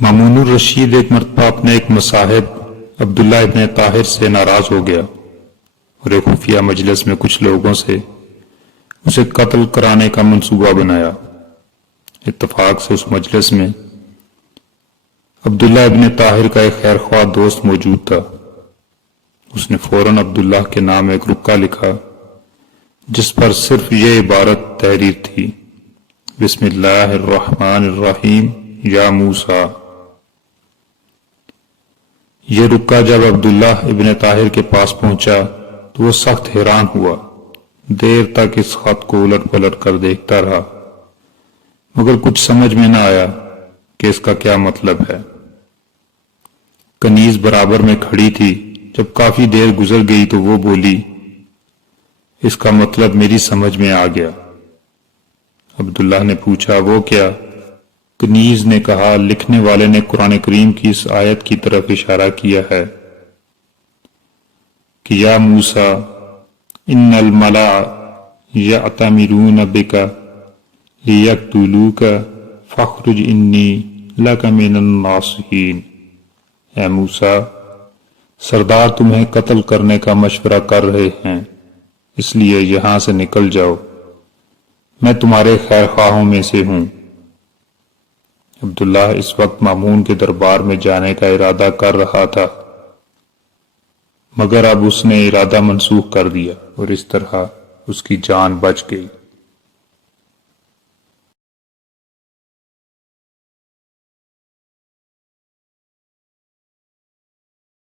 مامون الرشید ایک مرتبہ اپنے ایک مصاحب عبداللہ ابن طاہر سے ناراض ہو گیا اور ایک خفیہ مجلس میں کچھ لوگوں سے اسے قتل کرانے کا منصوبہ بنایا۔ اتفاق سے اس مجلس میں عبداللہ ابن طاہر کا ایک خیر خواہ دوست موجود تھا۔ اس نے فوراً عبداللہ کے نام ایک رکا لکھا جس پر صرف یہ عبارت تحریر تھی: بسم اللہ الرحمن الرحیم یا موسیٰ۔ یہ رکا جب عبداللہ ابن طاہر کے پاس پہنچا تو وہ سخت حیران ہوا، دیر تک اس خط کو الٹ پلٹ کر دیکھتا رہا، مگر کچھ سمجھ میں نہ آیا کہ اس کا کیا مطلب ہے۔ کنیز برابر میں کھڑی تھی، جب کافی دیر گزر گئی تو وہ بولی، اس کا مطلب میری سمجھ میں آ گیا۔ عبداللہ نے پوچھا، وہ کیا؟ کنیز نے کہا، لکھنے والے نے قرآن کریم کی اس آیت کی طرف اشارہ کیا ہے کہ یا موسیٰ ان الملأ یأتمرون بک لیقتلوک فاخرج انی لک من الناصحین۔ اے موسیٰ، سردار تمہیں قتل کرنے کا مشورہ کر رہے ہیں، اس لیے یہاں سے نکل جاؤ، میں تمہارے خیر خواہوں میں سے ہوں۔ عبداللہ اس وقت مامون کے دربار میں جانے کا ارادہ کر رہا تھا، مگر اب اس نے ارادہ منسوخ کر دیا اور اس طرح اس کی جان بچ گئی۔